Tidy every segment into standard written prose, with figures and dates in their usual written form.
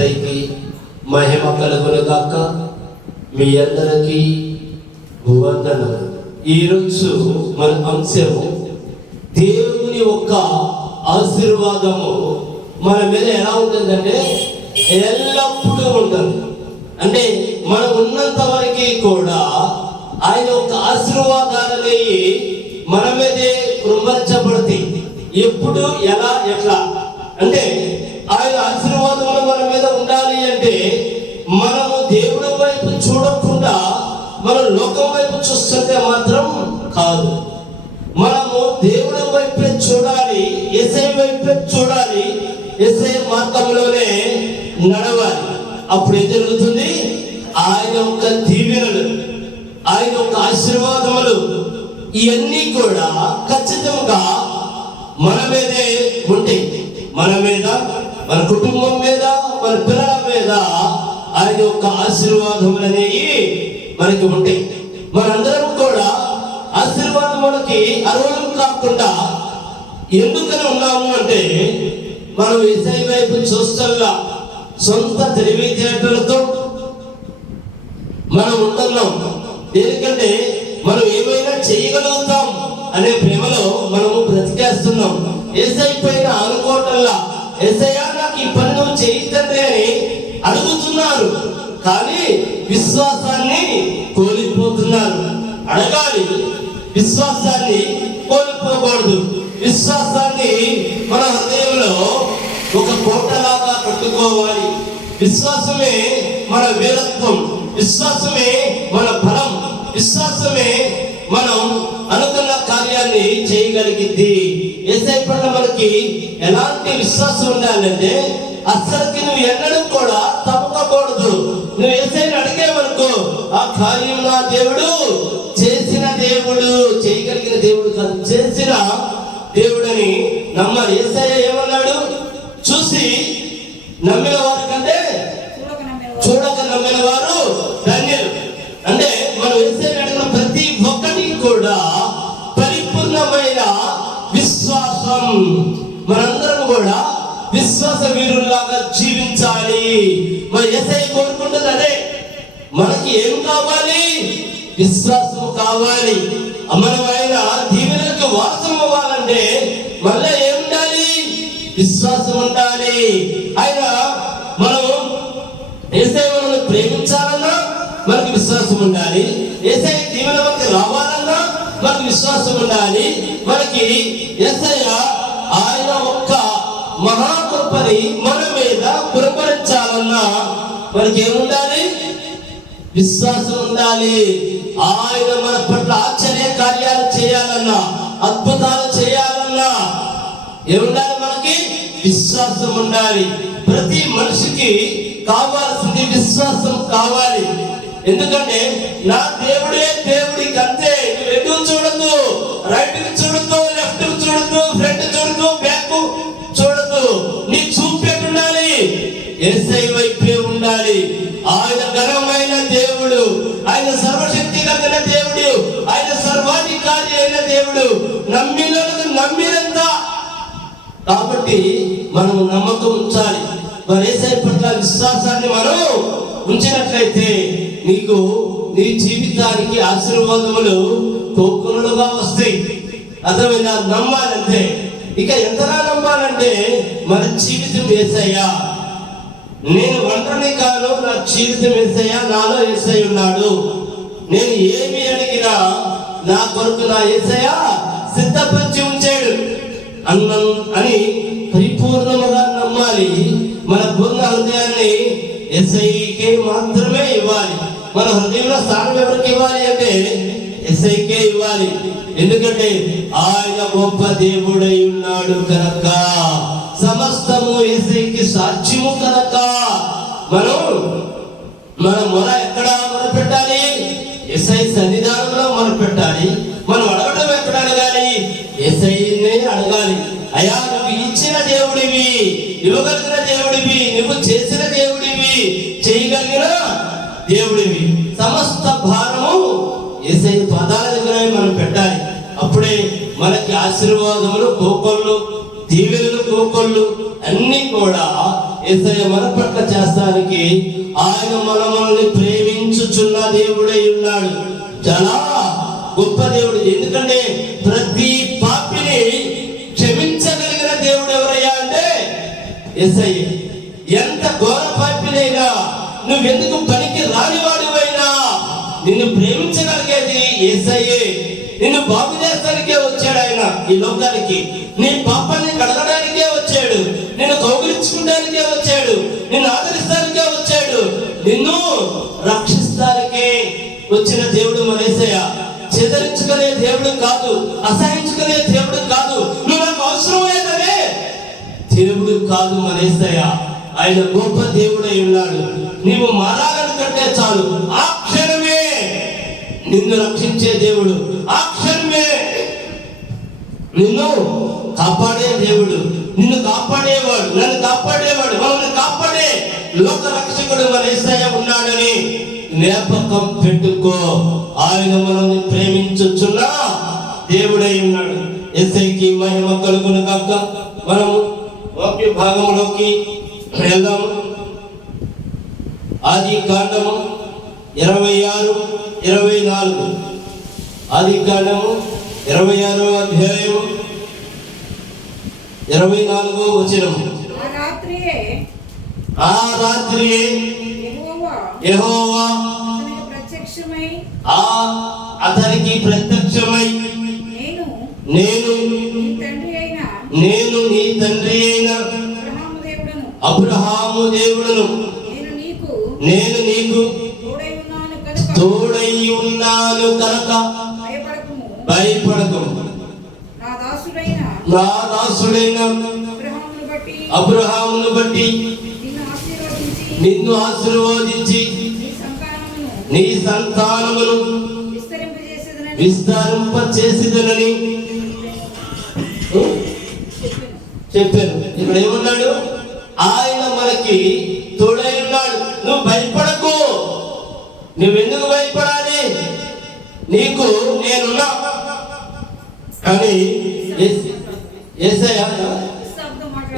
సర్వశక్తికి మహిమ కలుగును గాక. మీ అందరికీ వందనాలు. ఈరోజు మన అంశము దేవుని యొక్క ఆశీర్వాదము మన మీద ఎలా ఉంటుందంటే ఎల్లప్పుడూ ఉంటుంది. అంటే మనం ఉన్నంత వరకు కూడా ఆయన యొక్క ఆశీర్వాదాలని మన మీదే కృంభరించబడతాయి. ఎప్పుడు ఎలా ఎట్లా అంటే ఆయన ఆశీర్వాదములు మన మీద ఉండాలి అంటే మనము దేవుడి వైపు చూడకుండా మనం లోకం వైపు చూస్తుంటే మాత్రం కాదు. మనము దేవుడి వైపే చూడాలి, యేసయ్య వైపే చూడాలి, యేసయ్య మార్గంలోనే నడవాలి. అప్పుడు ఏం జరుగుతుంది? ఆయన యొక్క దీవెనలు, ఆయన యొక్క ఆశీర్వాదములు ఇవన్నీ కూడా ఖచ్చితంగా మన మీదే ఉంటాయి. మన మీద, మన కుటుంబం మీద, మన పిల్లల మీద ఆయన యొక్క ఆశీర్వాదములు అనేవి మనకి ఉంటాయి. మనందరం కూడా ఆశీర్వాదములకి అర్హులం కాకుండా ఎందుకని ఉన్నాము అంటే మనం యేసయ్య వైపు చూస్తల్లా సొంత తెలివితేటలతో మనం ఉంటున్నాం. ఎందుకంటే మనం ఏమైనా చేయగలుగుతాం అనే ప్రేమలో మనము బ్రతికేస్తున్నాం. యేసయ్య పైన అనుకోవటంలా యేసయ్య నాకు ఈ పని నువ్వు చేయించండి అని అడుగుతున్నారు, కానీ విశ్వాసాన్ని కోల్పోతున్నారు. అడగాలి, విశ్వాసాన్ని కోల్పోకూడదు. విశ్వాసాన్ని మన హృదయంలో ఒక కోటలాగా కట్టుకోవాలి. విశ్వాసమే మన వీరత్వం, విశ్వాసమే మన బలం, విశ్వాసమే మనం అనుకున్న కార్యాన్ని చేయగలిగింది. యేసయ్య పట్ల మనకి ఎలాంటి విశ్వాసం ఉండాలంటే అసలుకి నువ్వు ఎన్నడూ కూడా తప్పకూడదు. నువ్వు యేసయ్యని అడిగేవనుకో ఆ కార్యం నా దేవుడు చేసిన దేవుడు, చేయగలిగిన దేవుడు కాదు, చేసిన దేవుడని నమ్మాలి. యేసయ్య ఏమన్నాడు? చూసి నమ్మిన వారి కంటే చూడక నమ్మిన వారు ధన్యులు. అంటే మనం యేసయ్యని అడిగిన ప్రతి ఒక్కటి కూడా పరిపూర్ణమైన విశ్వాసం. మనందరం కూడా విశ్వాస వీరుల్లాగా జీవించాలి. మరి యేసయ్య కోరుకుంటుంది అదే. మనకి ఏం కావాలి? విశ్వాసం కావాలి. మనం ఆయన దీవెనలకు వారసం అవ్వాలంటే మళ్ళీ ఏముండాలి? విశ్వాసం ఉండాలి. ఆయన మనం యేసయ్య మనల్ని ప్రేమించాలన్నా మనకి విశ్వాసం ఉండాలి. యేసయ్య దీవెన మనకి రావాలన్నా మనకి విశ్వాసం ఉండాలి. మనకి యేసయ్య ఆయన ఒక్క మహాకృపని మన మీద కురపరించాలన్నా మనకి ఏముండాలి? విశ్వాసం ఉండాలి. ఆయన మన పట్ల ఆశ్చర్య కార్యాలు చేయాలన్నా, అద్భుతాలు చేయాలన్నా ఏముండాలి? మనకి విశ్వాసం ఉండాలి. ప్రతి మనిషికి కావాల్సింది విశ్వాసం కావాలి. ఎందుకంటే నా దేవుడే దేవుడికి అంతే. ఎటు చూడద్దు, రైట్ కి చూడద్దు, లెఫ్ట్ కి చూడద్దు, ఫ్రంట్ చూడద్దు, బ్యాక్ చూడద్దు. నీ చూపెట్టు ఉండాలి, యేసయ్య వైపే ఉండాలి. ఆయన ఘనమైన దేవుడు, ఆయన సర్వశక్తి కలిగిన దేవుడు, ఆయన సర్వాధికారి అయిన దేవుడు. నమ్మినంత కాబట్టి మనం నమ్మకం ఉంచాలి. మరి యేసయ్య పట్ల విశ్వాసాన్ని మనం ఉంచినట్లయితే నీకు నీ జీవితానికి ఆశీర్వాదములు కోకొనులుగా వస్తాయి. అర్థమైందా? నమ్మాలంటే ఇక ఎంతగా నమ్మాలంటే మన జీవితం యేసయ్య. నేను ఒంటరిని కాను, నా జీవితం యేసయ్య, నాలో యేసయ్య ఉన్నాడు. నేను ఏమి అడిగినా నా కొరకు నా యేసయ్య సిద్ధపరిచి ఉంచాడు అని పరిపూర్ణముగా నమ్మాలి. మన పూర్ణ హృదయాన్ని యేసయ్యకే మాత్రమే ఇవ్వాలి. మన హృదయంలో స్థానం ఎవరికి ఇవ్వాలి అంటే యేసయ్యకే ఇవ్వాలి. ఎందుకంటే ఆయన గొప్ప దేవుడై ఉన్నాడు కనుక, సమస్తము యేసయ్యకి సాధ్యము కనుక మన మొర ఎక్కడ మొరపెట్టాలి? యేసయ్య సన్నిధానంలో మొరపెట్టాలి. మనం అడగడం ఎక్కడ అడగాలి? యేసయ్యనే అడగాలి. అయ్యా నువ్వు ఇచ్చిన దేవుడివి, ఇవ్వగలిగిన దేవుడివి, నువ్వు చేసిన దేవుడివి, చేయగలిగిన దేవుడివి. సమస్త భారము యేసయ్య పాదాల దగ్గర మనం పెట్టాలి. అప్పుడే మనకి ఆశీర్వాదములు కోకొళ్ళు, దీవెనలు కోకొళ్ళు అన్ని కూడా యేసయ్య మన పట్ల చేస్తానికి ఆయన మనల్ని ప్రేమించుచున్న దేవుడై ఉన్నాడు. చాలా గొప్ప దేవుడు. ఎందుకంటే ప్రతి పాపిని క్షమించగలిగిన దేవుడు ఎవరయ్యా అంటే యేసయ్య. ఎంత ఘోర పాపినైనా, నువ్వెందుకు పనికి రానివాడివైనా నిన్ను ప్రేమించగలిగేది యేసయ్యే. నిన్ను బాగు చేస్తానికే వచ్చాడు ఆయన ఈ లోకానికి. నీ పాపాన్ని కడగడానికే వచ్చాడు, నిన్ను కౌగిలించుకోవడానికే వచ్చాడు, నిన్ను ఆదరిస్తానికే వచ్చాడు, నిన్ను రక్షిస్తానికే వచ్చిన దేవుడు మన యేసయ్య. చెదరించుకునే దేవుడు కాదు, అసహించుకునే దేవుడు కాదు, నువ్వు నాకు అవసరం లేదనే దేవుడు కాదు మన యేసయ్య. ఆయన గొప్ప దేవుడై ఉన్నాడు. నీవు మారాలనుకుంటే చాలు, ఆ క్షణమే నిన్ను రక్షించే దేవుడు, ఆ క్షణమే నిన్ను కాపాడే దేవుడు, నిన్ను కాపాడేవాడు, నన్ను కాపాడేవాడు, మనల్ని కాపాడే లోక రక్షకుడు మన యేసయ్య ఉన్నాడని జ్ఞాపకం పెట్టుకో. ఆయన మనల్ని ప్రేమించుచున్న దేవుడై ఉన్నాడు. యేసయ్యకి మహిమ కలుగును గాక. మనము వాక్య భాగంలోకి వెళ్దాము. ఆది కాండము 26, 24. ఆది కాండము 26వ అధ్యాయము 24వ వచనము. ఆ రాత్రియే యెహోవా అతనికి ప్రత్యక్షమై నేను నీ తండ్రి అయిన అబ్రహాము దేవుడును, నేను నీకు తోడై ఉన్నాను కనుక భయపడకు. నా దాసుడైన అబ్రహామును బట్టి నిన్ను ఆశీర్వదించి నీ సంతానమును విస్తరింపచేసేదనని చెప్పాను. ఇక్కడ ఏమన్నాడు? ఆయన మనకి తోడై ఉన్నాడు. నువ్వు భయపడకు. నువ్వెందుకు భయపడాలి? నీకు నేనున్నా. కానీ యేసయ్య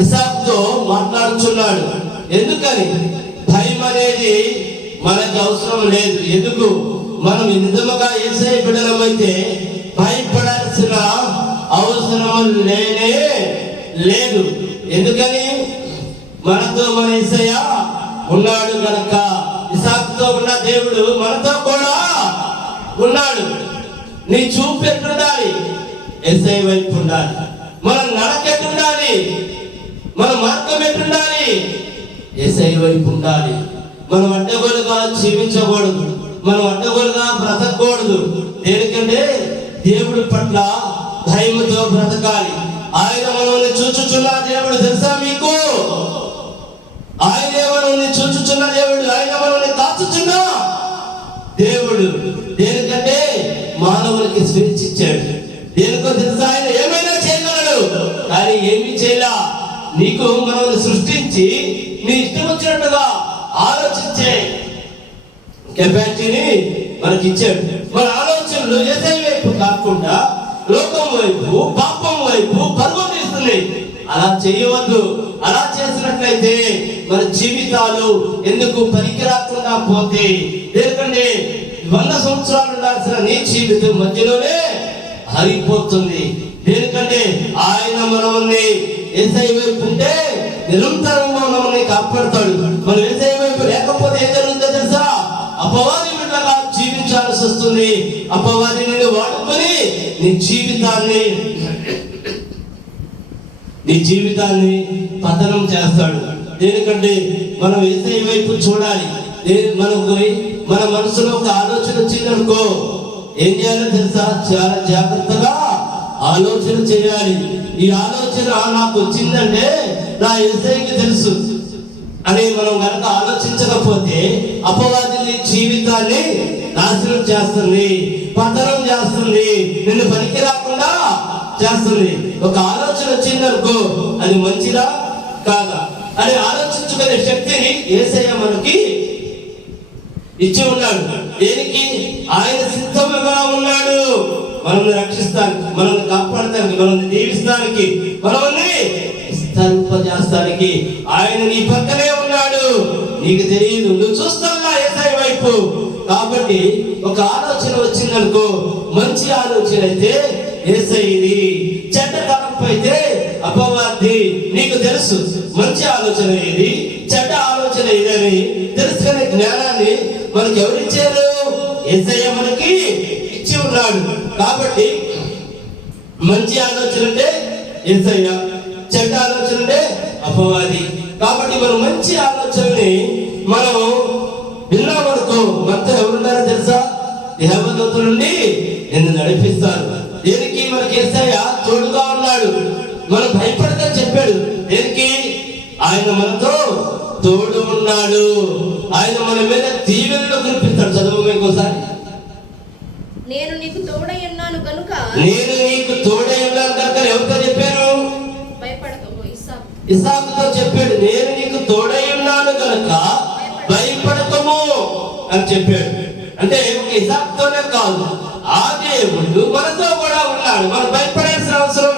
ఇస్సాకుతో మాట్లాడుచున్నాడు. ఎందుకని? భయం అనేది మనకి అవసరం లేదు. ఎందుకు? మనం నిజముగా యేసయ్య బిడ్డలమైతే భయపడాల్సిన అవసరం లేనే లేదు. ఎందుకని? మనతో మన యేసయ్య ఉన్నాడు కనుక. ఇస్సాకుతో ఉన్న దేవుడు మనతో కూడా ఉన్నాడు. నీ చూపు ఎట్టుండాలి? యేసయ్య వైపు ఉండాలి. మన నడక ఎట్టుండాలి? మన మార్గం ఎట్టుండాలి? యేసయ్య వైపు ఉండాలి. మనం అడ్డగోలుగా జీవించకూడదు, మనం అడ్డగోలుగా బ్రతకూడదు. దేనికంటే దేవుడి పట్ల భయముతో బ్రతకాలి. ఆయన మనల్ని చూచుచున్న దేవుడు తెలుసా మీకు? ఆయన మనల్ని చూచుచున్న దేవుడు, ఆయన మనల్ని కాచుచున్న దేవుడు. దేనికంటే మానవునికి స్వేచ్ఛ ఇచ్చాడు. దేనికో తెలుసా? ఆయన ఏమైనా చేయగలడు, కానీ ఏమీ చేయలా. నీకు మనల్ని సృష్టించి నీ ఇష్టం వచ్చినట్టుగా ఆలోచించే కెపాసిటీని మనకి ఇచ్చాడు. మన ఆలోచనలు యేసయ్య వైపు కాకుండా లోకం వైపు, పాపం వైపు పరుగులు తీస్తున్నాయి. అలా చేయవద్దు. అలా చేసినట్లయితే మన జీవితాలు ఎందుకు పనికి రాకుండా పోతే, ఎందుకంటే 100 సంవత్సరాలు ఉండాల్సిన నీ జీవితం మధ్యలోనే హరిపోతుంది. ఎందుకంటే ఆయన మనల్ని యేసయ్య వైపు ఉంటే నిరంతరం మనల్ని కాపాడుతాడు. మనం యేసయ్య వైపు లేకపోతే ఏం జరుగుతుందో తెలుసా? అపవాది బిడ్డగా జీవించాల్సి వస్తుంది. అపవాది నిన్ను వాడుకొని నీ జీవితాన్ని పతనం చేస్తాడు. ఎందుకంటే మనం యేసయ్య వైపు చూడాలి. మన మనసులో ఒక ఆలోచన వచ్చిందనుకో, ఏం చేయాలో తెలుసా? చాలా జాగ్రత్తగా ఆలోచన చేయాలి. ఈ ఆలోచన నాకు వచ్చిందంటే నా యేసయ్యకి తెలుసు అని మనం కనుక ఆలోచించకపోతే అపవాది జీవితాన్ని నాశనం చేస్తుంది, పతనం చేస్తుంది, నిన్ను పనికి రాకుండా చేస్తుంది. ఒక ఆలోచన వచ్చిందనుకో, అది మంచిదా కాదా అని ఆలోచించుకునే శక్తిని యేసయ్య మనకి ఇచ్చి ఉన్నాడు. దేనికి? ఆయన సిద్ధముగా ఉన్నాడు మనల్ని రక్షిస్తానికి, మనల్ని కాపాడటానికి, మనల్ని దీవిస్తానికి, మనల్ని విస్తరింపజేస్తానికి. ఆయన నీ పక్కనే నీకు తెలియదు, నువ్వు చూస్తున్నా యేసయ్య వైపు. కాబట్టి ఒక ఆలోచన వచ్చిందనుకో, మంచి ఆలోచన అయితే యేసయ్యది, చెడ్డ తలంపు అయితే అపవాది. నీకు తెలుసు మంచి ఆలోచన ఏది, చెడ్డ ఆలోచన ఏదని తెలుసుకునే జ్ఞానాన్ని మనకి ఎవరిచ్చారు? యేసయ్య మనకి ఇచ్చి ఉన్నాడు. కాబట్టి మంచి ఆలోచన అంటే యేసయ్య, చెడ్డ ఆలోచన అంటే అపవాది. కాబట్టి మనం మంచి ఆలోచనని మనం విన్నామనుకో, మనతో ఎవరున్నారో తెలుసా? దేవదూతల నుండి నిన్ను నడిపిస్తారు. దేనికి? మనకి యేసయ్య తోడుగా ఉన్నాడు. మనం భయపడతాని చెప్పాడు. దేనికి? ఆయన మనతో తోడు ఉన్నాడు. ఆయన మన మీద దీవెనలు కురిపిస్తాడు. చదువు ఇంకోసారి. నేను నీకు తోడై ఉన్నాను కనుక. నేను నీకు తోడై ఉన్నాను కనుక ఎవరితో చెప్పారు? భయపడకము. ఇస్సాకుతో చెప్పాడు. నేను నీకు తోడై ఉన్నాను కనుక భయపడకము అని చెప్పాడు. అంటే ఇస్సాకుతోనే కాదు, ఆ దేవుడు మనతో కూడా ఉన్నాడు. మనం భయపడాల్సిన అవసరం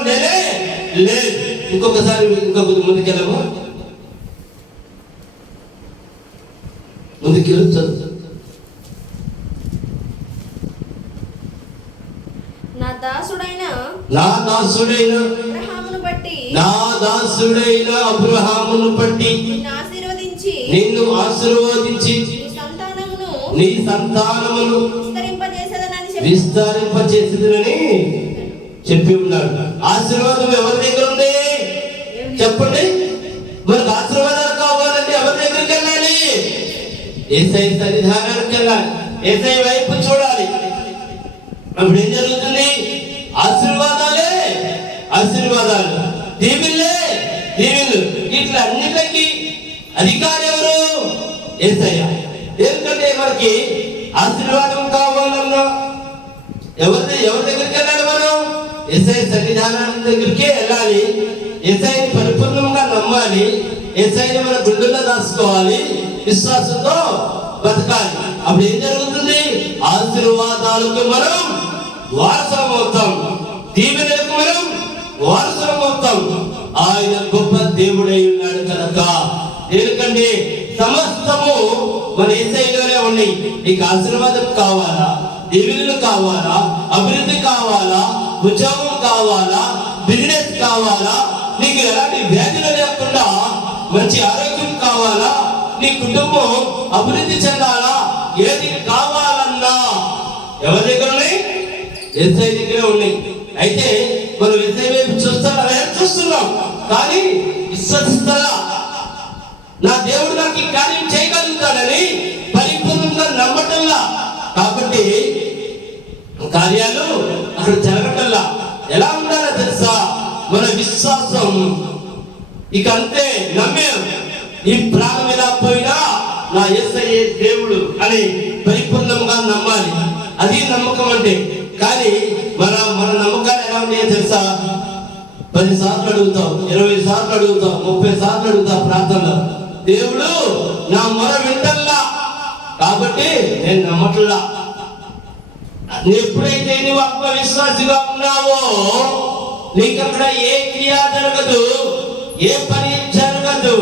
లేదు. ఇంకొకసారి ముందుకెళ్ళము, ముందుకెళ్ళు. నా దాసుడైన అబ్రహామును బట్టి నిన్ను ఆశీర్వదించి నీ సంతానమును విస్తరింపచేసేదనని చెప్పి ఉన్నాడు. ఆశీర్వాదం ఎవరి దగ్గర ఉంది చెప్పండి? మనకు ఆశీర్వాదాలు కావాలంటే ఎవరి దగ్గరికి వెళ్ళాలి? యేసయ్య సన్నిధానానికి వెళ్ళాలి, యేసయ్య వైపు చూడాలి. అప్పుడు ఏం జరుగుతుంది? ఆశీర్వాదాలు, దీవెనలు. ఇట్లా అన్నిటికీ అధికారి ఎవరు? యేసయ్య. ఎందుకంటే మనకి ఆశీర్వాదం కావాలన్నా ఎవరి దగ్గరికి వెళ్ళాలి? మనం యేసయ్య సన్నిధానం దగ్గరికే వెళ్ళాలి. యేసయ్యని పరిపూర్ణంగా నమ్మాలి. యేసయ్యని మన గుండెల్లో దాచుకోవాలి, విశ్వాసంతో బతకాలి. అప్పుడు ఏం జరుగుతుంది? ఆశీర్వాదాలకు మనం వారసులం అవుతాం, దీవెనలకు మనం వారసులం అవుతాం. ఆయన గొప్ప దేవుడై ఉన్నాడు కనుక. ఎందుకంటే సమస్తము మన యేసయ్యలోనే ఉన్నాయి. నీకు ఆశీర్వాదం కావాలా, దీవెనలు కావాలా, అభివృద్ధి కావాలా, ఉద్యోగం కావాలా, బిజినెస్ కావాలా, నీకు ఎలాంటి వ్యాధులు లేకుండా మంచి ఆరోగ్యం కావాలా, నీ కుటుంబం అభివృద్ధి చెందాలా, ఏది కావాలన్నా ఎవరి దగ్గర ఉన్నాయి? యేసయ్య దగ్గర ఉన్నాయి. అయితే మనం యేసయ్య వైపు చూస్తున్నాం, కానీ విశ్వసిస్తా నా దేవుడు నాకు ఈ కార్యం చేయగలుగుతాడని పరిపూర్ణంగా నమ్మటంలా. కాబట్టి కార్యాలు అక్కడ జరగటంలా. ఎలా ఉండాలో తెలుసా? మన విశ్వాసం ఇక అంతే, నమ్మాం. ఈ ప్రాణం ఎలా పోయినా నా యేసయ్య దేవుడు అని పరిపూర్ణంగా నమ్మాలి. అది నమ్మకం అంటే. కానీ మన నమ్మకాలు ఎలా ఉన్నాయో తెలుసా? 10 సార్లు అడుగుతాం, 20 సార్లు అడుగుతాం, 30 సార్లు అడుగుతాం ప్రార్థనలో. దేవుడు నా మొర వింటల్లా, కాబట్టి నేను నమ్మట్లా. ఎప్పుడైతే నువ్వు ఆత్మవిశ్వాసిగా ఉన్నావో నీకు అక్కడ ఏ క్రియ జరగదు, ఏ పని జరగదు.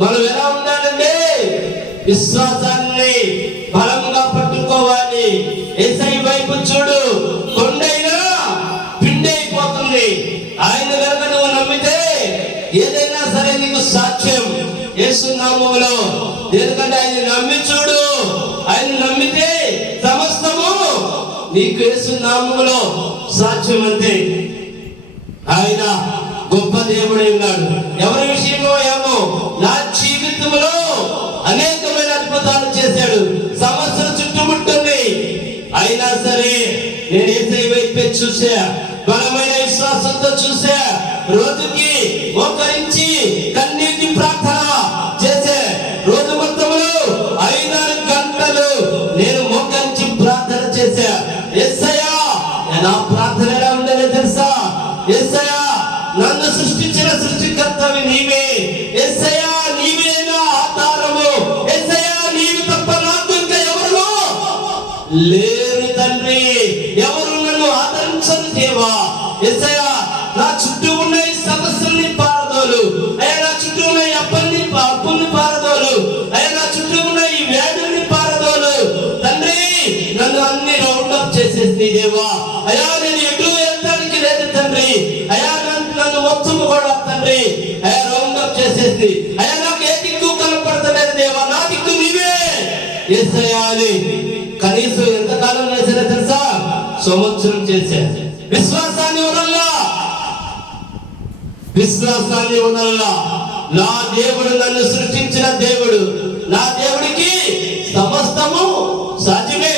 మనం ఎలా ఉండాలంటే విశ్వాసాన్ని బలంగా పట్టుకోవాలి. యేసయ్య వైపు చూడు, కొండైనా పిండైపోతుంది. ఆయన కనుక నువ్వు నమ్మితే ఏదైనా సరే నీకు సాక్ష్యం యేసు నామములో. ఎందుకంటే ఆయన నమ్మి చూడు, ఆయన నమ్మితే సమస్తము నీకు యేసు నామములో సాక్ష్యం. అంతే. ఆయన గొప్ప దేవుడై ఉన్నాడు. ఎవరి విషయంలో ఏమో నా జీవితంలో అనేకమైన అద్భుతాలు చేశాడు. సమస్యలు చుట్టుముట్టుంది, అయినా సరే నేను యేసయ్య వైపే చూసా, బలమైన విశ్వాసంతో చూసా. రోజుకి మోకరించి కన్నీటి ప్రార్థన చేసే రోజు మొత్తములో 5-6 గంటలు నేను మోకరించి ప్రార్థన చేశా. యేసయ్యా నా ప్రార్థన ఎలా ఉండేదో తెలుసా? యేసయ్యా నన్ను సృష్టించిన సృష్టికర్తవి నీవే. యేసయ్యా నీవే నా ఆధారము. యేసయ్యా నీవు తప్ప నాకు ఇంకా ఎవరు లేరు తండ్రి. ఎవరు నన్ను ఆదరించని దేవా. యేసయ్యా నా చుట్టూ ఉన్న ఈ సమస్యల్ని పారదోలు. అయ్యా నా చుట్టూ ఉన్న అప్పుల్ని పారదోలు. అయ్యా నా చుట్టూ దేవా, అయా నేను ఎటు వెళ్ళడానికి లేదు తండ్రి, అయా నన్ను మొత్తం కూడా తండ్రి అయా రౌండప్ చేసేసి, అయా నాకు ఏ దిక్కు కనపడతలేదు దేవా, నా దిక్కు నీవే యేసయ్యా అని కనీసం ఎంతకాలం చేసినా తెలుసా? సంవత్సరం చేశాను. విశ్వాసాన్ని వదల్లా, విశ్వాసాన్ని వదల్లా. నా దేవుడు నన్ను సృష్టించిన దేవుడు, నా దేవుడికి సమస్తము సాధ్యమే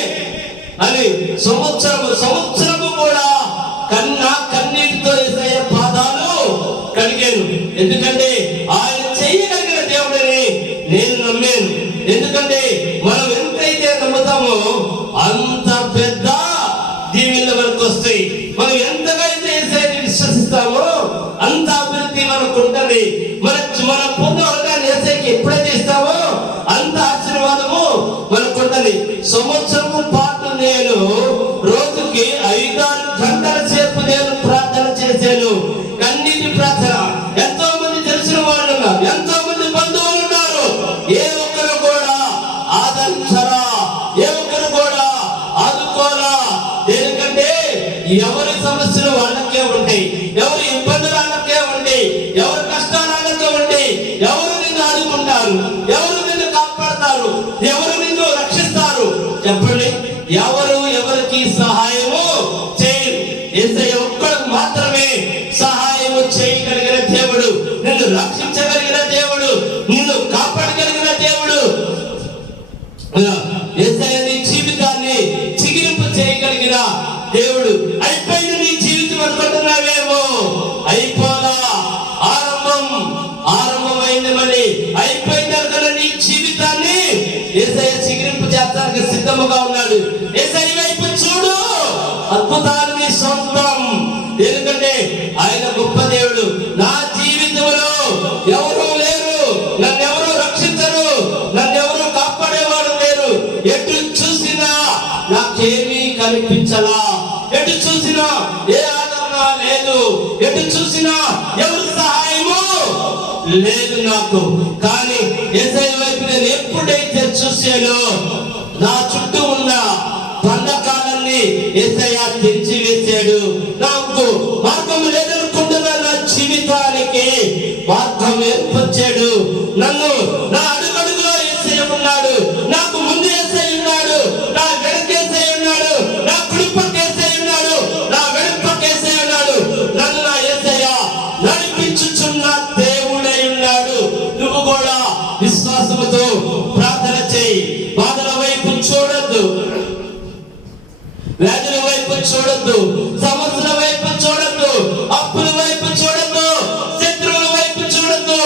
అని సంవత్సరము కూడా కన్నీటితో యేసయ్య పాదాలు కడిగాను. ఎందుకంటే ఆయన చేయగలిగిన దేవుడని నేను నమ్మాను. ఎందుకంటే మనం ఎంతైతే నమ్ముతామో అంత పెద్ద దీవెనలు మనకు వస్తాయి. మనం ఎంతకైతే యేసయ్యని విశ్వసిస్తామో అంత అభివృద్ధి మనకు ఉంటుంది. మన పూర్ణ వర్గాన్ని యేసయ్యకి ఎప్పుడైతే ఇస్తామో అంత ఆశీర్వాదము మనకు ఉంటుంది. సంవత్సరము పాటు నేను రోజుకి 5-6 గంటల సేపు నేను ప్రార్థన చేశాను. కన్నీటి ప్రార్థన. ఎంతో మంది తెలిసిన వాళ్ళు ఉన్నారు, ఎంతో మంది బంధువులు ఉన్నారు. ఏ ఒక్కరు కూడా ఆదరించరా, ఏ ఒక్కరు కూడా ఆదుకోరా. ఎందుకంటే ఎవరి సమస్యలు వాళ్ళకే ఉంటాయి, ఎవరి ఇబ్బందులు వాళ్ళకే ఉంటాయి, ఎవరి కష్టాలు వాళ్ళకే ఉంటాయి. ఎవరు నిన్ను ఆదుకుంటారు, ఎవరు నిన్ను కాపాడతారు, ఎవరు నిన్ను రక్షిస్తారు చెప్పండి? ఎవరు ఎవరికి సహాయము చేయరు. యేసయ్య ఒక్కడు మాత్రమే సహాయము చేయగలిగిన దేవుడు, నిన్ను రక్షించగలిగిన దేవుడు, నిన్ను కాపాడగలిగిన దేవుడు. యేసయ్య నీ జీవితాన్ని చిగిరింపు చేయగలిగిన దేవుడు. అయిపోయిన నీ జీవితం అనుకుంటున్నావేమో, అయిపోలా. ఆరంభమైంది మరి అయిపోయిన కదా నీ జీవితాన్ని యేసయ్య చిగిరింపు చేస్తానికి సిద్ధముగా ఉన్నాడు. యేసయ్య వైపు చూడు, అద్భుతాలు నీ సొంతం. ఎందుకంటే ఆయన గొప్ప దేవుడు. నా జీవితంలో ఎవరు లేరు, నన్నెవరు రక్షించరు, నన్నెవరు కాపాడేవాడు లేరు. ఎటు చూసినా నాకేమీ కనిపించలా, ఎటు చూసినా ఏ ఆదరణ లేదు, ఎటు చూసినా ఎవరి సహాయము లేదు నాకు. కానీ యేసయ్య వైపు నేను ఎప్పుడైతే చూశానో నా చుట్టూ ఉన్న బంధకాలన్నీ యేసయ్య తెంచి వేశాడు. నాకు మార్గం లేదనుకుంటున్న నా జీవితానికి మార్గం ఏర్పరిచాడు. నన్ను నా అడుగడుగులో యేసయ్య ఉన్నాడు. నాకు ముందు యేసయ్య ఉన్నాడు, నా వెనక యేసయ్య ఉన్నాడు, నా కుడి పక్క యేసయ్య ఉన్నాడు, నా వెనక పక్క యేసయ్య ఉన్నాడు. నన్ను నా యేసయ్య నడిపించుచున్న దేవుడై ఉన్నాడు. నువ్వు కూడా విశ్వాసముతో ప్రార్థన చేయి. బాధల వైపు చూడొద్దు, వ్యాధుల వైపు చూడొద్దు, సమస్యల వైపు చూడొద్దు, అప్పుల వైపు చూడొద్దు, శత్రువుల వైపు చూడొద్దు.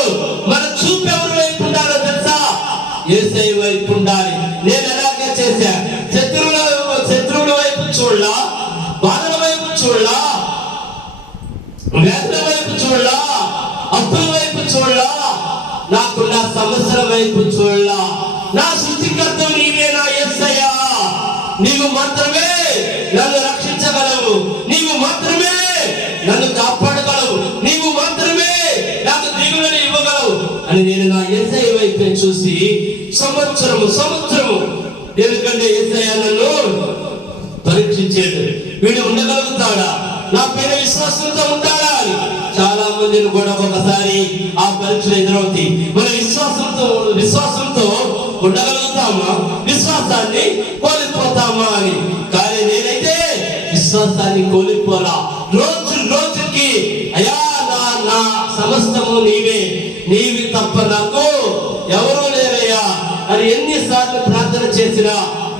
మన చూపు ఎవరి వైపు ఉండాలో తెలుసా? యేసయ్య వైపు ఉండాలి. నేను ఎలాగే చేశా. శత్రువుల వైపు చూడలా, బాధల వైపు చూడలా, వ్యాధుల వైపు చూడలా, అప్పుల వైపు చూడలా, నాకున్న సమస్యల వైపు చూడలా. నా సృష్టికర్త నీవే నా యేసయ్య. నీవు మాత్రమే నన్ను రక్షించగలవు, నీవు మాత్రమే నన్ను కాపాడగలవు, నీవు మాత్రమే నాకు దీవెనలు ఇవ్వగలవు అని నేను నా యేసయ్య వైపే చూసి సంవత్సరము ఎందుకంటే యేసయ్య నన్ను పరీక్షించాడు. వీడు ఉండగలుగుతాడా, నా పైన విశ్వాసంతో ఉంటాడా అని. చాలా మందిని కూడా ఒకసారి ఆ పరీక్షలు ఎదురవుతాయి. మన విశ్వాసంతో ఉండగలుగుతామా, విశ్వాసాన్ని కోల్పోతామా అని. కానీ నేనైతే విశ్వాసాన్ని కోల్పోలా. రోజుకి అయా నా సమస్తము నీవి తప్ప నాకు ఎవరూ లేరయ్యా అని ఎన్నిసార్లు ప్రార్థన చేసినా,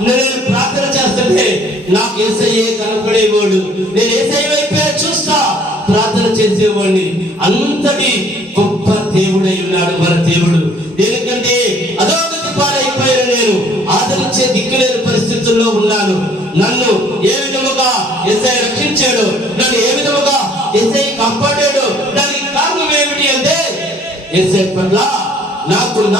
నేను ప్రార్థన చేస్తుంటే నాకు యేసయ్యే కనపడేవాడు. నేను యేసయ్య వైపే చూస్తా ప్రార్థన చేసేవాడిని. అంతటి గొప్ప దేవుడై ఉన్నాడు మన దేవుడు. ఎందుకంటే అధోగతి పాలైపోయిన నేను ఆదరించే దిక్కులేని పరిస్థితుల్లో ఉన్నాను. నన్ను ఏ విధముగా యేసయ్య రక్షించాడు, నన్ను ఏ విధముగా యేసయ్య కాపాడాడు, దానికి కారణం ఏమిటి అంటే యేసయ్య పట్ల నాకున్న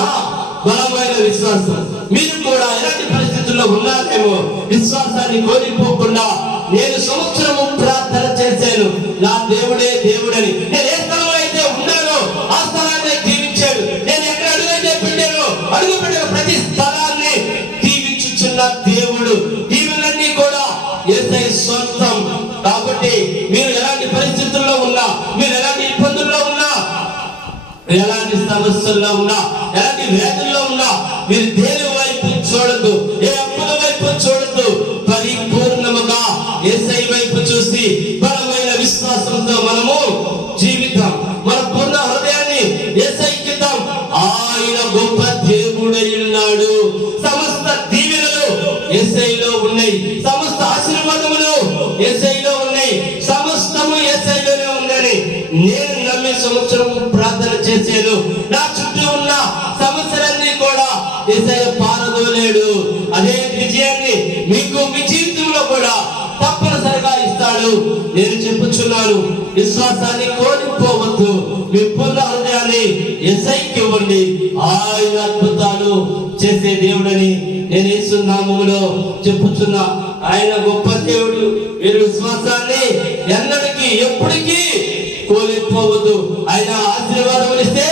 బలమైన విశ్వాసం. మీరు కూడా ఎలాంటి పరిస్థితుల్లో ఉన్నారేమో, విశ్వాసాన్ని కోల్పోకుండా నేను సంవత్సరము ప్రార్థన చేశాను. నా దేవుడే దేవుడని. నేను ఏ స్థలంలో అయితే ఉన్నానో ఆ స్థలాన్ని దీవించాడు. నేను ఎక్కడ అడుగైతే పెట్టానో అడుగుపెట్టిన ప్రతి స్థలాన్ని దీవించుచున్న దేవుడు. దీవులన్నీ కూడా యేసయ్య సొంతం. సమస్యల్లో ఉన్నా, ఎలాంటి వ్యాధుల్లో ఉన్నా మీరు దేని వైపు చూడద్దు, ఏ అప్పుల వైపు చూడద్దు. పరిపూర్ణముగా యేసయ్య వైపు చూసి బలమైన విశ్వాసంతో మనము జీవితం, మన పూర్ణ హృదయాన్ని యేసయ్యకి ఇద్దాం. ఆయన గొప్ప దేవుడై ఉన్నాడు. సమస్త దీవెనలు యేసయ్యలో ఉన్నాయి, సమస్త ఆశీర్వాదములు యేసయ్యలో ఉన్నాయి, సమస్తము యేసయ్యలోనే ఉందని నేను నమ్మి సంవత్సరం ప్రార్థన చేశాను. నా చుట్టూ ఉన్న సమస్యలన్నీ కూడా యేసయ్య పారదోలేడు. అదే విజయాన్ని మీకు మీ జీవితంలో కూడా తప్పనిసరిగా ఇస్తాడు. నేను చెప్పుచున్నాను, విశ్వాసాన్ని కోల్పోవద్దు. మీ పూర్ణ హృదయాన్ని యేసయ్యకి ఇవ్వండి. ఆయన అద్భుతాలు చేసే దేవుడని నేను యేసు నామములో చెప్పుచున్నా. ఆయన గొప్ప దేవుడు. మీరు విశ్వాసాన్ని ఎన్నటికీ ఎప్పటికీ కోల్పోవద్దు. ఆయన ఆశీర్వాదం ఇస్తే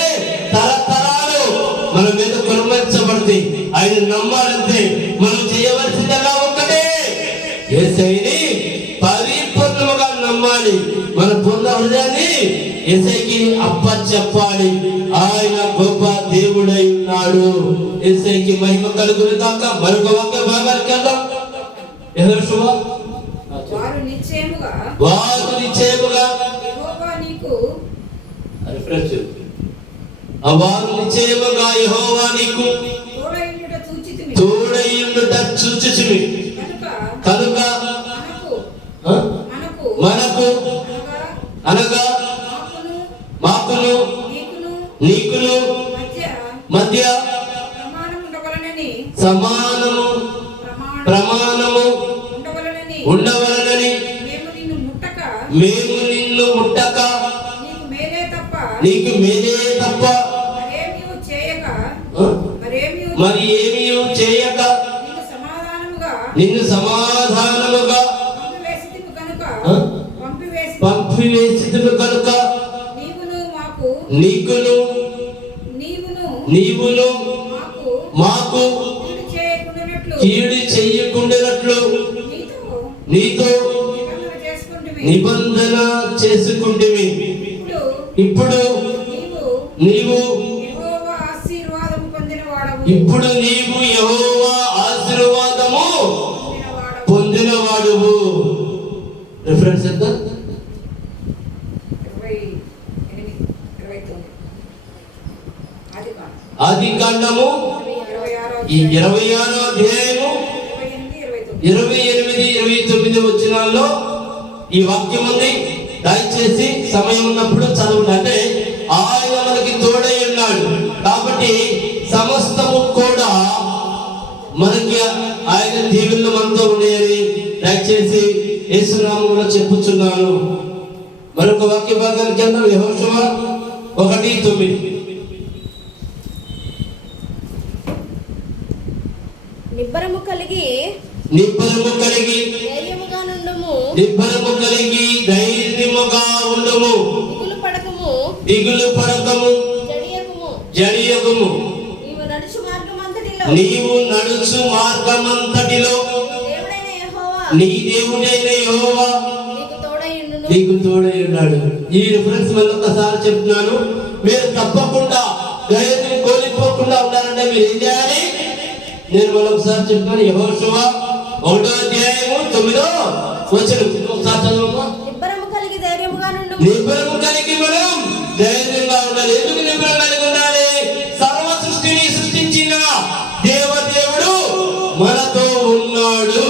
తరతరాలు మన మీద కురమర్చబడతాయి. ఆయన నమ్మాలంటే మనం చేయవలసిందల్లా ఒక్కటే, యేసయ్యని పరిపూర్ణముగా నమ్మాలి. మన పూర్ణ హృదయాన్ని యేసయ్యకి అప్పచెప్పాలి. ఆయన గొప్ప దేవుడై ఉన్నాడు. యేసయ్యకి మహిమ కలుగును గాక. మరొక వాక్య భాగానికి వెళ్దాం. యెహోషువ వారు నిశ్చయముగా యెహోవా నీకు వారు నిశ్చయముగా యెహోవా నీకు తోడయుండుట చూచితిమి కనుక మనకు అనగా మాకును నీకును మధ్య సమానము ప్రమాణము ఉండవలనని మేము నిన్ను ముట్టక నీకు మేలే తప్ప మరి ఏమీ చేయక నిన్ను సమాధానముగా పంపివేసితిమి కనుక నీవును మాకు కీడు చేయకుండానట్లు నీతో నిబంధన చేసుకుంటిమి. ఇప్పుడు నీవు యెహోవా ఆశీర్వాదము పొందినవాడువు. రిఫరెన్స్ ఎంత? ఆదికాండము 26వ అధ్యాయము 28, 29 వచనాల్లో ఈ వాక్యం ఉంది. దయచేసి సమయం ఉన్నప్పుడు చదవండి. అంటే ఆయన మనకి తోడై ఉన్నాడు కాబట్టి సమస్తము కూడా మనకి ఆయన దీవెనలు మనతో ఉన్నాయని దయచేసి యేసు నామములో చెప్పుచున్నాను. మరొక వాక్య భాగానికి వెళ్దాం. యెహోషువ 1:9 నిబ్బరము కలిగి ధైర్యముగా ఉండుము. దిగులు పడకము జడియకుము. నీవు నడుచు మార్గమంతటిలో నీ దేవుడైన యెహోవా నీకు తోడై ఉన్నాడు. ఈ రిఫరెన్స్ మళ్ళొకసారి చెప్తున్నాను. మీరు తప్పకుండా ధైర్యం కోల్పోకుండా ఉండాలంటే మీరు ఏం చేయాలి? నేను మళ్ళొకసారి చెప్తున్నాను. యెహోషువ 1వ అధ్యాయము 9వ వచనం ఒకసారి చదవమ్మా. నిబ్బరము కలిగి మనం ధైర్యంగా ఉండాలి. ఎందుకు నిబ్బరం కలిగి ఉండాలి? సర్వ సృష్టిని సృష్టించిన దేవుడు మనతో ఉన్నాడు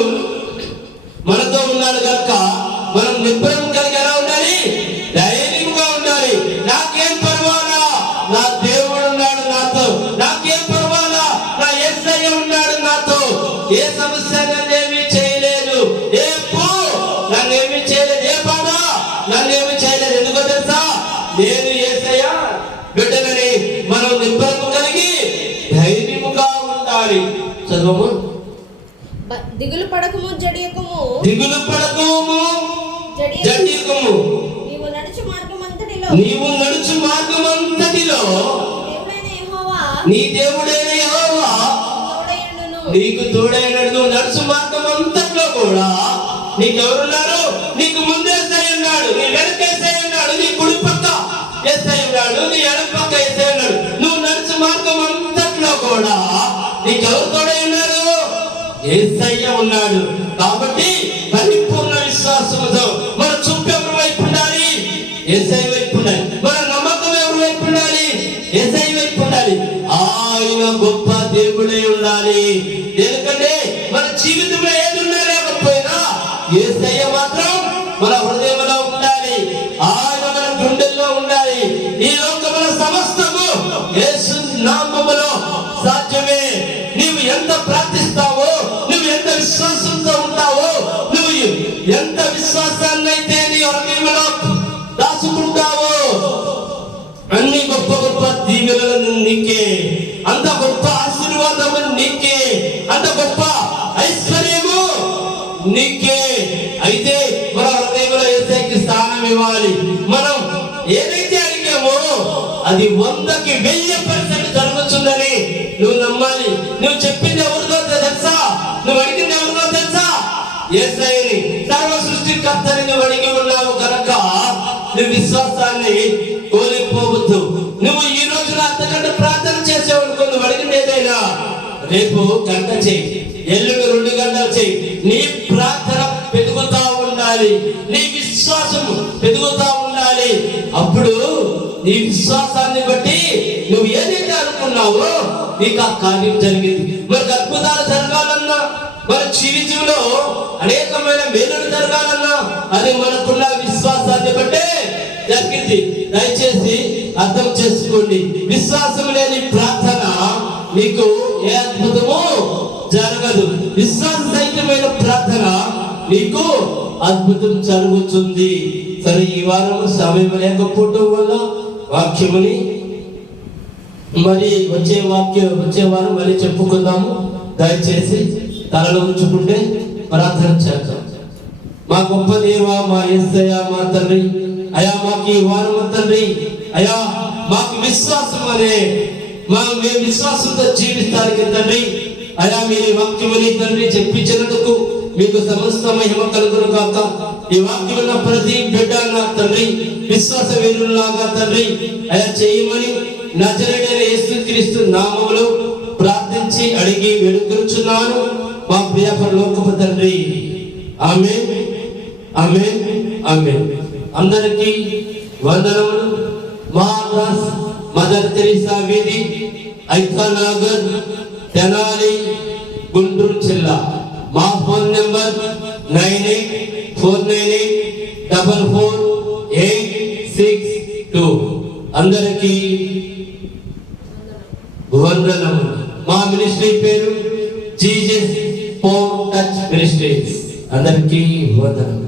కనుక మనం నిబ్బరం కలిగి ఎలా ఉండాలి? ధైర్యంగా ఉండాలి. నాకేం పర్వాలా, నా దేవుడు ఉన్నాడు నాతో. నాకేం పర్వాలా, నా యేసయ్య ఉన్నాడు నాతో. ఏ సమస్య నన్నేమి చేయలేదు, ఏ నన్నేమి చేయలేదు, ఏ బాధ నన్నేమి చేయలేదు. ఎందుకో తెలుసా? నేను యేసయ్య బిడ్డలని మనం నిబ్బరము కలిగి ధైర్యముగా ఉండాలి. చదువు. దిగులు పడకము జడియకము. నీవు నడుచు మార్గమంతటిలో నీ దేవుడైన యెహోవా నీకు తోడైనడు. నడుచు మార్గమంతటిలో కూడా నీకెవరున్నారు? నీకు ముందే యేసయ్య ఉన్నాడు, నీ వెనక యేసయ్య ఉన్నాడు, నీ కుడి పక్క యేసయ్య ఉన్నాడు, నీ ఎడమ పక్క యేసయ్య ఉన్నాడు. నువ్వు నీకెవరు తోడై ఉన్నారు? యేసయ్య ఉన్నాడు. కాబట్టి పరిపూర్ణ విశ్వాసముతో మన చూపు ఎవరి వైపు ఉండాలి? యేసయ్య వైపు ఉండాలి. మన నమ్మకం ఎవరి వైపు ఉండాలి? యేసయ్య వైపు ఉండాలి. ఆయన గొప్ప దేవుడై ఉండాలి. ఎందుకంటే మన జీవితంలో ఏది ఉన్నా లేకపోయినా యేసయ్య మాత్రం మన హృదయంలో ఉండాలి. ఆయన మన గుండెల్లో ఉండాలి. ఈ లోకముల సమస్తము యేసు నామములో సాధ్యమే. నీవు ఎంత ప్రార్థిస్తావో, నువ్వు ఎంత విశ్వాసంతో ఉంటావో, నువ్వు ఎంత విశ్వాసాన్ని అయితే నీ హృదయంలో దాచుకుంటావో, అన్ని గొప్ప గొప్ప దీవెనలను నీకే, అంత గొప్ప ఆశీర్వాదము నీకే, అంత గొప్ప ఐశ్వర్యము నీకే. అయితే మన హృదయంలో యేసయ్యకి స్థానం ఇవ్వాలి. మనం ఏదైతే అడిగామో అది 100కి 1000% జరుగుతుందని నువ్వు నమ్మాలి. నువ్వు చెప్పింది ఎవరిదో తెలుసా? నువ్వు అడిగింది ఎవరిదో తెలుసా? యేసయ్యని, సర్వ సృష్టికర్తని నువ్వు అడిగి ఉన్నావు కనుక నువ్వు విశ్వాసాన్ని కోల్పోవద్దు. నువ్వు ఈ రోజున అంతకంటే ప్రార్థన చేసేవాడు. నువ్వు అడిగింది ఏదైనా రేపు గంట చేయి, ఎల్లుండి 2 గంటలు చేయి. నీ ప్రార్థన పెరుగుతా ఉండాలి, నీ విశ్వాసం పెరుగుతా ఉండాలి. అప్పుడు నీ విశ్వాసాన్ని బట్టి నువ్వు ఏదైతే అనుకున్నావో నీకు ఆ కార్యం జరిగింది. మరి అద్భుతాలు జరగాలన్నా, మన జీవితంలో అనేకమైన మేలులు జరగాలన్నా అది మనకున్న విశ్వాసాన్ని బట్టే జరిగింది. దయచేసి అర్థం చేసుకోండి. విశ్వాసం లేని ప్రార్థన మీకు ఏ అద్భుతమో జరగదు. విశ్వాసరహితమైన ప్రార్థన నీకు అద్భుతం జరుగుతుంది. సరే, ఈ వారం సమయం లేకపోవడం వల్ల వాక్యముని మరి వచ్చే వారం మళ్ళీ చెప్పుకుందాము. దయచేసి తలలో ఉంచుకుంటే ప్రార్థన చేద్దాం. మా గొప్ప దేవా, మా యేసయ్య, మా తండ్రి, అయా మాకు ఈ వారం తండ్రి, అయా మాకు విశ్వాసం మేము విశ్వాసంతో జీవిస్తానికి తండ్రి, అయా మీరు వాక్యముని తండ్రి చెప్పించినందుకు మీకు సమస్త మహిమ కలుగును కాక. ఈ వాక్యమున్న ప్రతి బిడ్డ నా తండ్రి విశ్వాస వీరులాగా తండ్రి అయా చేయమని నజరేయుడైన యేసుక్రీస్తు నామములో ప్రార్థించి అడిగి వేడుకొనుచున్నాను మా ప్రియ పరలోకపు తండ్రి. ఆమేన్, ఆమేన్, ఆమేన్. అందరికీ వందనములు. మహారాజ్ మదర్ తెరీసా వీధి, ఐకానగర్, తెనాలి, గుంటూరు జిల్లా. మా ఫోన్ నెంబర్ 9849444862. అందరికీ వందనములు. మా మినిస్ట్రీ పేరు జీసస్ పవర్ టచ్ మినిస్ట్రీస్. అందరికీ వందనములు.